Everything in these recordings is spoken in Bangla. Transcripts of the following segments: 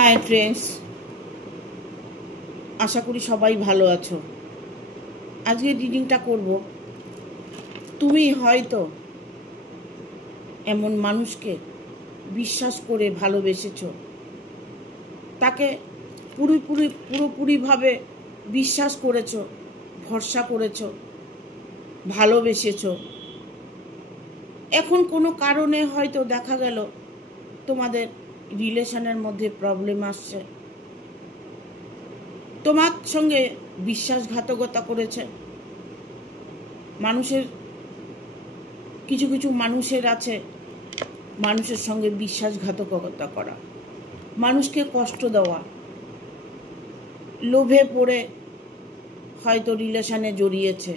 হাই ফ্রেন্ডস, আশা করি সবাই ভালো আছো। আজকে রিডিংটা করব। তুমি হয়তো এমন মানুষকে বিশ্বাস করে ভালোবেসেছো, তাকে পুরোপুরিভাবে বিশ্বাস করেছো, ভরসা করেছো, ভালোবেসেছো। এখন কোনো কারণে হয়তো দেখা গেল তোমাদের রিলেশনের মধ্যে প্রবলেম আসছে, তোমার সঙ্গে বিশ্বাসঘাতকতা করেছে। কিছু মানুষের আছে মানুষের সঙ্গে বিশ্বাসঘাতকতা করা, মানুষকে কষ্ট দেওয়া, লোভে পড়ে হয়তো রিলেশনে জড়িয়েছে,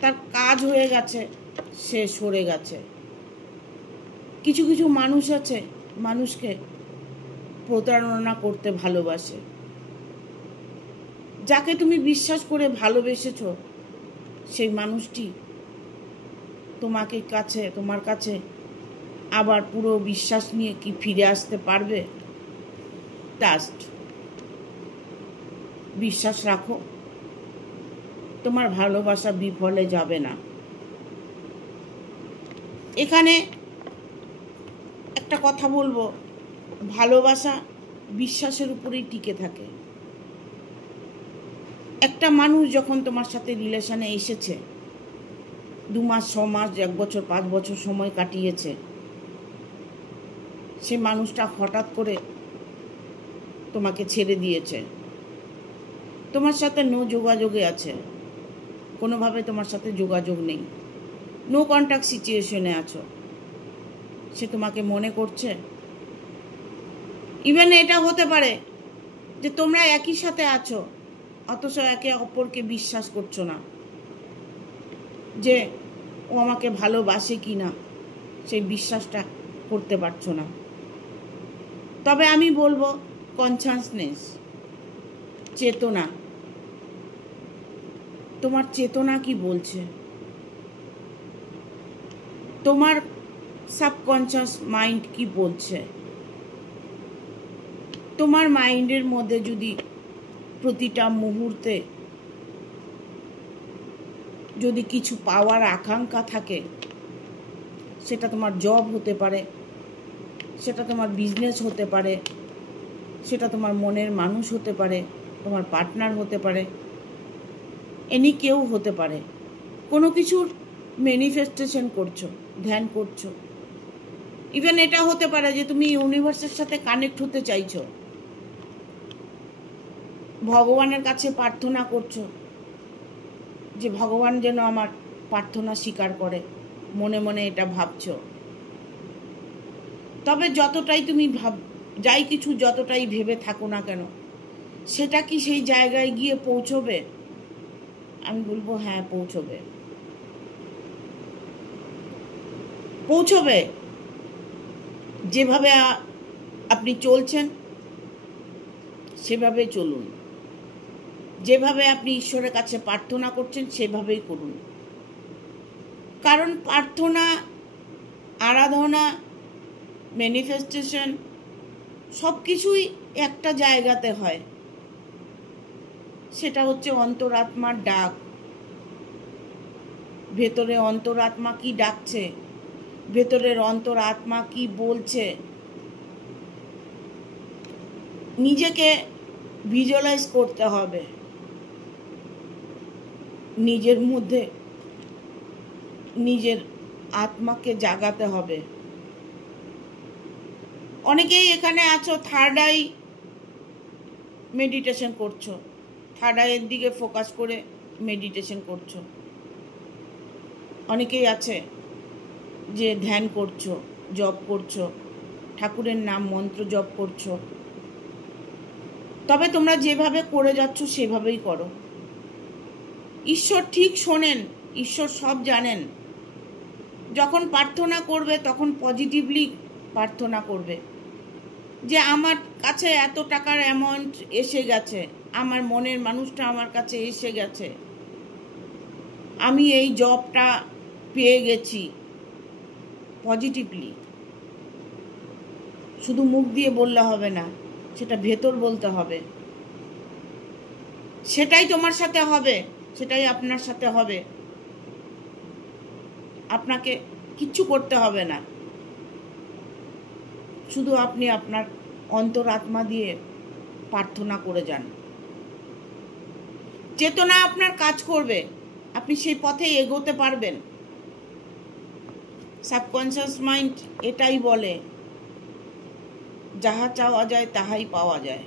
তার কাজ হয়ে গেছে, সে সরে গেছে। কিছু মানুষ আছে মানুষকে প্রতারণা করতে ভালোবাসে। যাকে তুমি বিশ্বাস করে ভালোবেসেছো সেই মানুষটি তোমার কাছে আবার পুরো বিশ্বাস নিয়ে কি ফিরে আসতে পারবে? ট্রাস্ট, বিশ্বাস রাখো, তোমার ভালোবাসা বিফলে যাবে না। এখানে একটা কথা বলবো, ভালোবাসা বিশ্বাসের উপরেই টিকে থাকে। একটা মানুষ যখন তোমার সাথে রিলেশনে এসেছে, 2 মাস 6 মাস 1 বছর 5 বছর সময় কাটিয়েছে, সে মানুষটা হঠাৎ করে তোমাকে ছেড়ে দিয়েছে, তোমার সাথে নো যোগাযোগে আছে, কোনোভাবে তোমার সাথে যোগাযোগ নেই, নো কন্ট্যাক্ট সিচুয়েশনে আছো। সে তোমাকে মনে করছে। ইভেন এটা হতে পারে যে তোমরা একই সাথে আছো, অথচ একে অপরকে বিশ্বাস করছো না যে ও আমাকে ভালোবাসে কি না, সেই বিশ্বাসটা করতে পারছো না। তবে আমি বলবো কনসাসনেস, চেতনা, তোমার চেতনা কি বলছে, তোমার সাবকনশাস মাইন্ড কি বলছে। তোমার মাইন্ডের মধ্যে যদি প্রতিটা মুহূর্তে যদি কিছু পাওয়ার আকাঙ্ক্ষা থাকে, সেটা তোমার জব হতে পারে, সেটা তোমার বিজনেস হতে পারে, সেটা তোমার মনের মানুষ হতে পারে, তোমার পার্টনার হতে পারে, এনি কেউ হতে পারে। কোনো কিছুর ম্যানিফেস্টেশন করছো, ধ্যান করছো। ইভেন এটা হতে পারে যে তুমি ইউনিভার্সের সাথে কানেক্ট হতে চাইছো, ভগবানের কাছে প্রার্থনা করছো যে ভগবান যেন আমার প্রার্থনা স্বীকার করে, মনে মনে এটা ভাবছো। তবে যতটাই তুমি যাই কিছু যতটাই ভেবে থাকো না কেন, সেটা কি সেই জায়গায় গিয়ে পৌঁছবে? আমি বলবো হ্যাঁ, পৌঁছবে। যেভাবে আপনি চলছেন সেভাবে চলুন, যেভাবে আপনি ঈশ্বরের কাছে প্রার্থনা করছেন সেভাবেই করুন। কারণ প্রার্থনা, আরাধনা, ম্যানিফেস্টেশন সব কিছুই একটা জায়গাতে হয়, সেটা হচ্ছে অন্তরাত্মার ডাক। ভেতরে অন্তরাত্মা কি ডাকছে, ভেতরের অন্তরাত্মা কি বলছে, নিজেকে ভিজুয়ালাইজ করতে হবে, নিজের মধ্যে নিজের আত্মাকে জাগাতে হবে। অনেকেই এখানে আছো থার্ড আই মেডিটেশন করছো, থার্ড আইয়ের দিকে ফোকাস করে মেডিটেশন করছো। অনেকেই আছে যে ধ্যান করছো, জপ করছো, ঠাকুরের নাম মন্ত্র জপ করছো। তবে তোমরা যেভাবে করে যাচ্ছ সেভাবেই করো। ঈশ্বর ঠিক শোনেন, ঈশ্বর সব জানেন। যখন প্রার্থনা করবে তখন পজিটিভলি প্রার্থনা করবে যে আমার কাছে এত টাকার অ্যামাউন্ট এসে গেছে, আমার মনের মানুষটা আমার কাছে এসে গেছে, আমি এই জবটা পেয়ে গেছি। পজিটিভলি, শুধু মুখ দিয়ে বললে হবে না, সেটা ভেতর বলতে হবে। সেটাই তোমার সাথে হবে, সেটাই আপনার সাথে হবে। আপনাকে কিচ্ছু করতে হবে না, শুধু আপনি আপনার অন্তরাত্মা দিয়ে প্রার্থনা করে যান। চেতনা আপনার কাজ করবে, আপনি সেই পথে এগোতে পারবেন। সাবকনশিয়াস মাইন্ড এটাই বলে, যাহা চাওয়া যায় তাহাই পাওয়া যায়।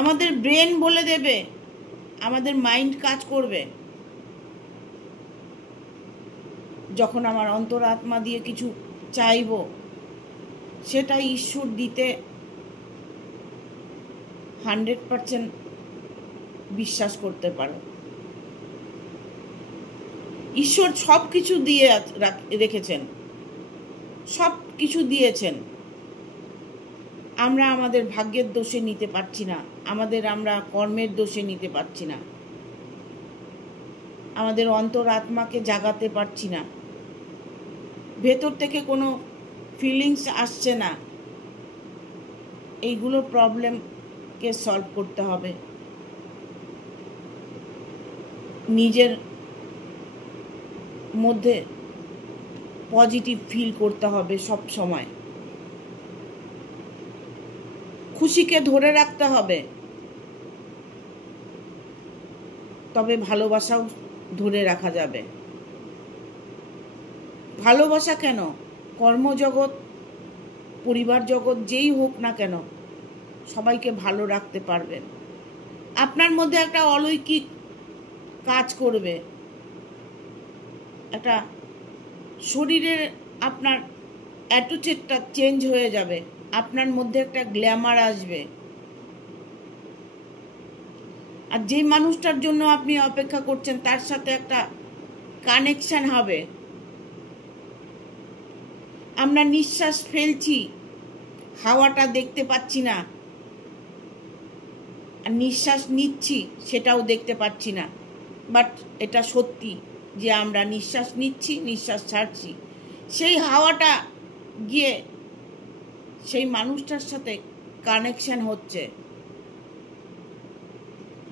আমাদের ব্রেন বলে দেবে, আমাদের মাইন্ড কাজ করবে। যখন আমার অন্তরাত্মা দিয়ে কিছু চাইব, সেটাই ঈশ্বর দিতে 100% বিশ্বাস করতে পারো। ঈশ্বর সব কিছু দিয়ে রেখেছেন, সব কিছু দিয়েছেন। আমরা আমাদের ভাগ্যের দোষে নিতে পারছি না, আমরা কর্মের দোষে নিতে পারছি না, আমাদের অন্তরাত্মাকে জাগাতে পারছি না, ভেতর থেকে কোনো ফিলিংস আসছে না। এইগুলো প্রবলেমকে সলভ করতে হবে। নিজের মধ্যে পজিটিভ ফিল করতে হবে সব সময়। খুশিকে ধরে রাখতে হবে, তবে ভালোবাসাও ধরে রাখা যাবে। ভালোবাসা কেন, কর্মজগৎ, পরিবার জগৎ, যেই হোক না কেন, সবাইকে ভালো রাখতে পারবেন। আপনার মধ্যে একটা অলৌকিক কাজ করবে, একটা শরীরের আপনার অ্যাটিটিউডটা চেঞ্জ হয়ে যাবে, আপনার মধ্যে একটা গ্ল্যামার আসবে। আর যে মানুষটার জন্য আপনি অপেক্ষা করছেন তার সাথে একটা কানেকশন হবে। আমরা নিঃশ্বাস ফেলছি, হাওয়াটা দেখতে পাচ্ছি না, আর নিঃশ্বাস নিচ্ছি সেটাও দেখতে পাচ্ছি না, বাট এটা সত্যি যে আমরা নিঃশ্বাস নিচ্ছি, নিঃশ্বাস ছাড়ছি। সেই হাওয়াটা গিয়ে সেই মানুষটার সাথে কানেকশন হচ্ছে।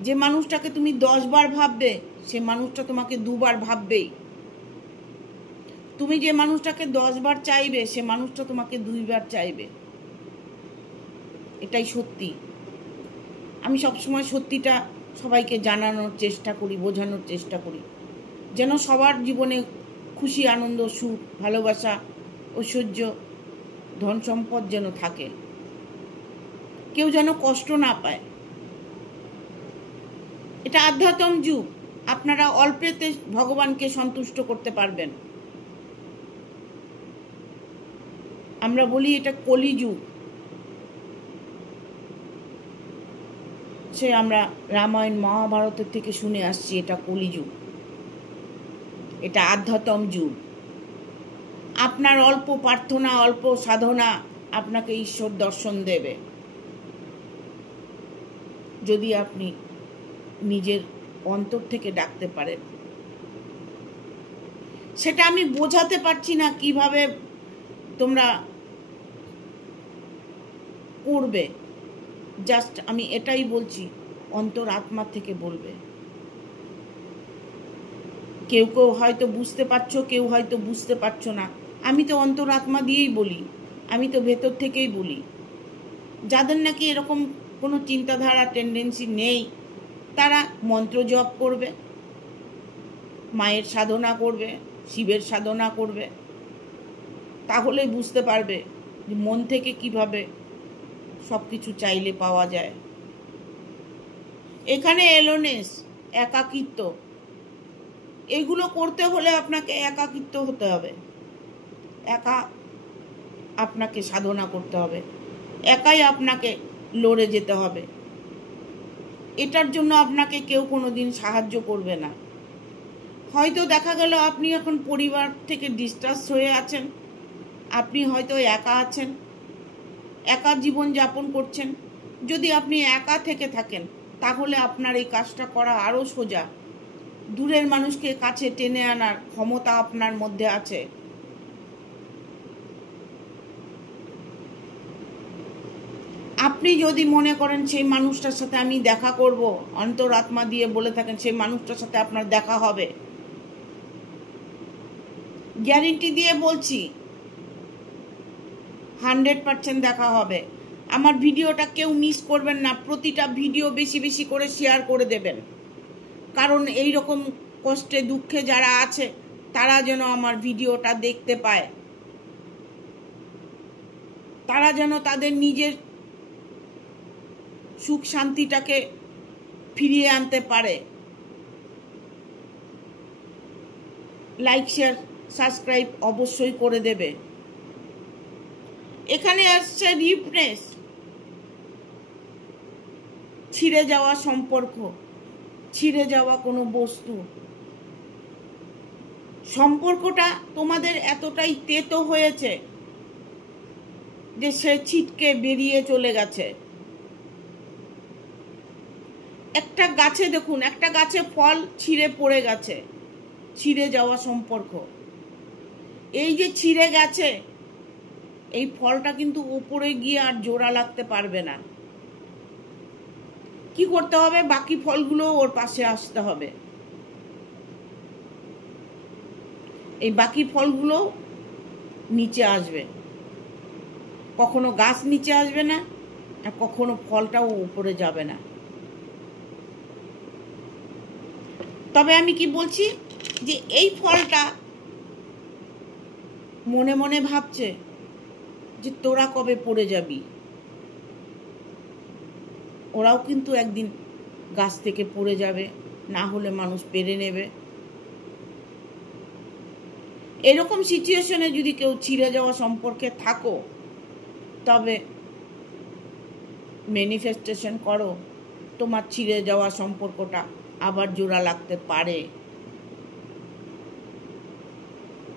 যে মানুষটাকে তুমি 10 বার ভাববে, সে মানুষটা তোমাকে 2 বার ভাববেই। তুমি যে মানুষটাকে 10 বার চাইবে, সে মানুষটা তোমাকে 2 বার চাইবে। এটাই সত্যি। আমি সবসময় সত্যিটা সবাইকে জানানোর চেষ্টা করি, বোঝানোর চেষ্টা করি, যেন সবার জীবনে খুশি, আনন্দ, সুখ, ভালোবাসা, ঐশ্বর্য, ধন সম্পদ যেন থাকে, কেউ যেন কষ্ট না পায়। এটা আধ্যাত্ম যুগ, আপনারা অল্পেতে ভগবানকে সন্তুষ্ট করতে পারবেন। আমরা বলি এটা কলিযুগ, সে আমরা রামায়ণ মহাভারতের থেকে শুনে আসছি এটা কলিযুগ, এটা আধ্যাত্ম যুগ। আপনার অল্প প্রার্থনা, অল্প সাধনা আপনাকে ঈশ্বর দর্শন দেবে, যদি আপনি নিজের অন্তর থেকে ডাকতে পারেন। সেটা আমি বোঝাতে পারছি না কিভাবে তোমরা করবে, জাস্ট আমি এটাই বলছি, অন্তর আত্মা থেকে বলবে। কেউ কেউ হয়তো বুঝতে পারছো, কেউ হয়তো বুঝতে পারছো না। আমি তো অন্তর আত্মা দিয়েই বলি, আমি তো ভেতর থেকেই বলি। যাদের নাকি এরকম কোনো চিন্তাধারা, টেন্ডেন্সি নেই, তারা মন্ত্র জপ করবে, মায়ের সাধনা করবে, শিবের সাধনা করবে, তাহলেই বুঝতে পারবে যে মন থেকে কিভাবে সব কিছু চাইলে পাওয়া যায়। এখানে এলোনেস, একাকিত্ব, এগুলো করতে হলে আপনাকে একাকিত্ব হতে হবে, একা আপনাকে সাধনা করতে হবে, একাই আপনাকে লড়ে যেতে হবে। এটার জন্য আপনাকে কেউ কোনোদিন সাহায্য করবে না। হয়তো দেখা গেল আপনি এখন পরিবার থেকে ডিসটার্ব হয়ে আছেন, আপনি হয়তো একা আছেন, একা জীবন যাপন করছেন। যদি আপনি একা থেকে থাকেন, তাহলে আপনার এই কাজটা করা আরও সোজা। দূরের মানুষকে কাছে টেনে আনার ক্ষমতা আপনার মধ্যে আছে। আপনি যদি মনে করেন সেই মানুষটার সাথে আমি দেখা করব, অন্তরাত্মা দিয়ে বলে থাকেন সেই মানুষটার সাথে আপনার দেখা হবে, গ্যারেন্টি দিয়ে বলছি 100% দেখা হবে। আমার ভিডিওটা কেউ মিস করবেন না, প্রতিটা ভিডিও বেশি বেশি করে শেয়ার করে দেবেন, কারণ এই রকম কষ্টে দুঃখে যারা আছে তারা যেন আমার ভিডিওটা দেখতে পায়, তারা যেন তাদের নিজের সুখ শান্তিটাকে ফিরিয়ে আনতে পারে। লাইক শেয়ার সাবস্ক্রাইব অবশ্যই করে দেবে। এখানে আসছে রিফ্রেশ, ছিঁড়ে যাওয়া সম্পর্ক, ছিঁড়ে যাওয়া কোনো বস্তু, সম্পর্কটা তোমাদের এতটাই তেতো হয়েছে যে সে ছিটকে বেরিয়ে চলে গেছে। একটা গাছে দেখুন, একটা গাছে ফল ছিঁড়ে পড়ে গেছে, ছিঁড়ে যাওয়া সম্পর্ক। এই যে ছিঁড়ে গেছে, এই ফলটা কিন্তু উপরে গিয়ে আর জোড়া লাগতে পারবে না। কি করতে হবে? বাকি ফলগুলো ওর পাশে আসতে হবে। এই বাকি ফলগুলো নিচে আসবে, কখনো গাছ নিচে আসবে না, আর কখনো ফলটাও উপরে যাবে না। তবে আমি কি বলছি, যে এই ফলটা মনে মনে ভাবছে যে তোরা কবে পড়ে যাবি। ওরাও কিন্তু একদিন গাছ থেকে পড়ে যাবে, না হলে মানুষ পেরে নেবে। এরকম সিচুয়েশনে যদি কেউ ছিঁড়ে যাওয়া সম্পর্কে থাকো, তবে ম্যানিফেস্টেশন করো, তোমার ছিঁড়ে যাওয়া সম্পর্কটা আবার জোড়া লাগতে পারে।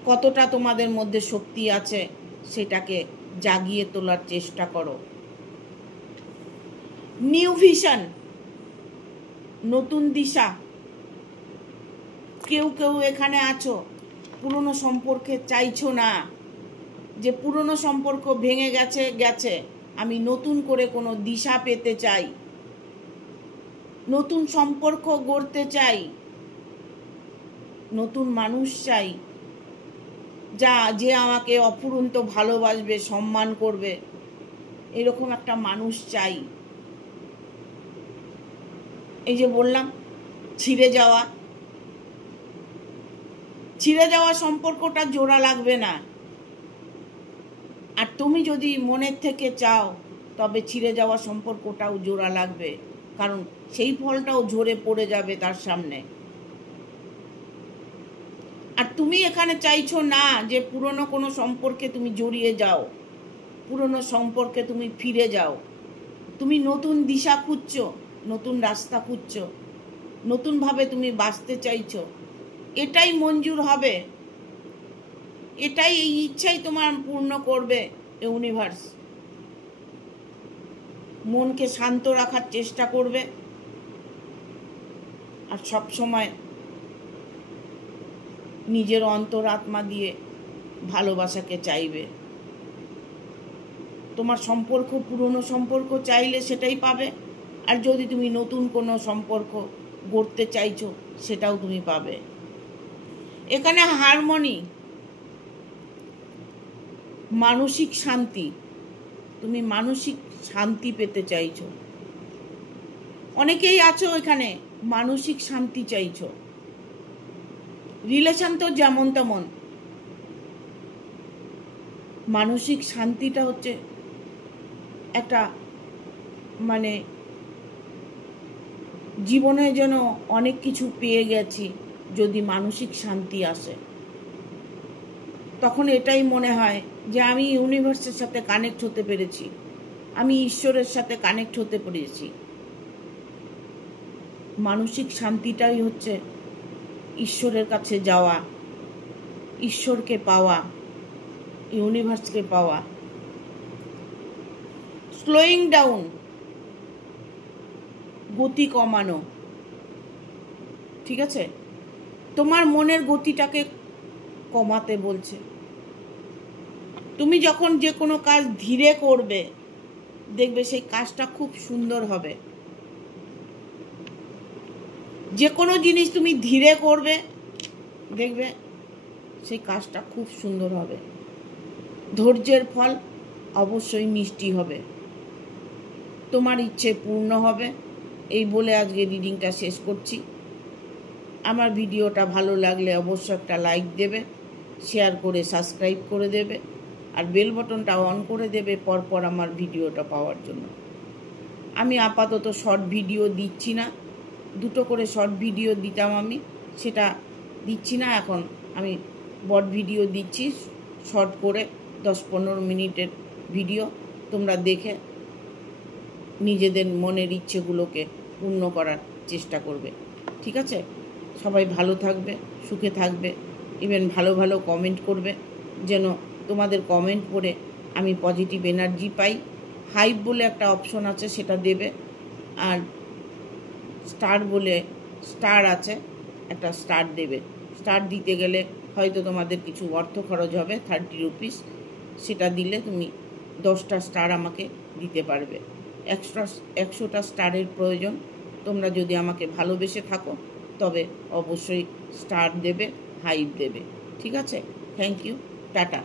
কতটা তোমাদের মধ্যে শক্তি আছে সেটাকে জাগিয়ে তোলার চেষ্টা করো। নিউ ভিশন, নতুন দিশা। কেউ কেউ এখানে আছো পুরনো সম্পর্কে চাইছো না, যে পুরনো সম্পর্ক ভেঙে গেছে গেছে, আমি নতুন করে কোনো দিশা পেতে চাই, নতুন সম্পর্ক গড়তে চাই, নতুন মানুষ চাই, যে আমাকে অফুরন্ত ভালোবাসবে, সম্মান করবে, এরকম একটা মানুষ চাই। এই যে বললাম ছিঁড়ে যাওয়া সম্পর্কটা জোড়া লাগবে না। আর তুমি যদি মনের থেকে চাও, তবে ছিঁড়ে যাওয়া সম্পর্কটাও জোড়া লাগবে, কারণ সেই ফলটাও ঝরে পড়ে যাবে তার সামনে। আর তুমি এখানে চাইছো না যে পুরনো কোনো সম্পর্কে তুমি জড়িয়ে যাও, পুরনো সম্পর্কে তুমি ফিরে যাও। তুমি নতুন দিশা খুঁজছো, নতুন রাস্তা খুঁজছো, নতুনভাবে তুমি বাঁচতে চাইছো। এটাই মঞ্জুর হবে, এটাই, এই ইচ্ছাই তোমার পূর্ণ করবে ইউনিভার্স। মনকে শান্ত রাখার চেষ্টা করবে, আর সব সময় নিজের অন্তরাত্মা দিয়ে ভালোবাসাকে চাইবে। তোমার সম্পর্ক, পুরনো সম্পর্ক চাইলে সেটাই পাবে, আর যদি তুমি নতুন কোনো সম্পর্ক গড়তে চাইছো সেটাও তুমি পাবে। এখানে হারমোনি, মানসিক শান্তি, তুমি মানসিক শান্তি পেতে চাইছো। অনেকেই আছো এখানে মানসিক শান্তি চাইছো। রিলেশন তো যেমন তেমন, মানসিক শান্তিটা হচ্ছে একটা, মানে জীবনে যেন অনেক কিছু পেয়ে গেছি, যদি মানসিক শান্তি আসে তখন এটাই মনে হয় যে আমি ইউনিভার্সের সাথে কানেক্ট হতে পেরেছি, আমি ঈশ্বরের সাথে কানেক্ট হতে পেরেছি। মানসিক শান্তিটাই হচ্ছে ঈশ্বরের কাছে যাওয়া, ঈশ্বরকে পাওয়া, ইউনিভার্সকে পাওয়া। স্লোয়িং ডাউন, গতি কমানো, ঠিক আছে? তোমার মনের গতিটাকে কমাতে বলছে। তুমি যখন যে কোনো কাজ ধীরে করবে, দেখবে সেই কাজটা খুব সুন্দর হবে। যে কোনো জিনিস তুমি ধীরে করবে, দেখবে সেই কাজটা খুব সুন্দর হবে। ধৈর্যের ফল অবশ্যই মিষ্টি হবে, তোমার ইচ্ছে পূর্ণ হবে। এই বলে আজকে রিডিংটা শেষ করছি। আমার ভিডিওটা ভালো লাগলে অবশ্যই একটা লাইক দেবে, শেয়ার করে সাবস্ক্রাইব করে দেবে, আর বেল বাটনটা অন করে দেবে পরপর আমার ভিডিওটা পাওয়ার জন্য। আমি আপাতত শর্ট ভিডিও দিচ্ছি না, 2টো করে শর্ট ভিডিও দিতাম আমি, সেটা দিচ্ছি না এখন। আমি বড় ভিডিও দিচ্ছি, শর্ট করে 10-15 মিনিটের ভিডিও। তোমরা দেখে নিজেদের মনের ইচ্ছেগুলোকে পূর্ণ করার চেষ্টা করবে, ঠিক আছে? সবাই ভালো থাকবে, সুখে থাকবে, ইভেন ভালো ভালো কমেন্ট করবে, যেন তোমাদের কমেন্ট পড়ে আমি পজিটিভ এনার্জি পাই। হাইপ বলে একটা অপশন আছে, সেটা দেবে। আর স্টার বলে স্টার আছে, একটা স্টার দেবে। স্টার দিতে গেলে হয়তো তোমাদের কিছু অর্থ খরচ হবে, 30 রুপিস। সেটা দিলে তুমি 10টা স্টার আমাকে দিতে পারবে। 100টা স্টারের প্রয়োজন। তোমরা যদি আমাকে ভালোবেসে থাকো তবে অবশ্যই স্টার দেবে, হাইপ দেবে, ঠিক আছে? Thank you, tata.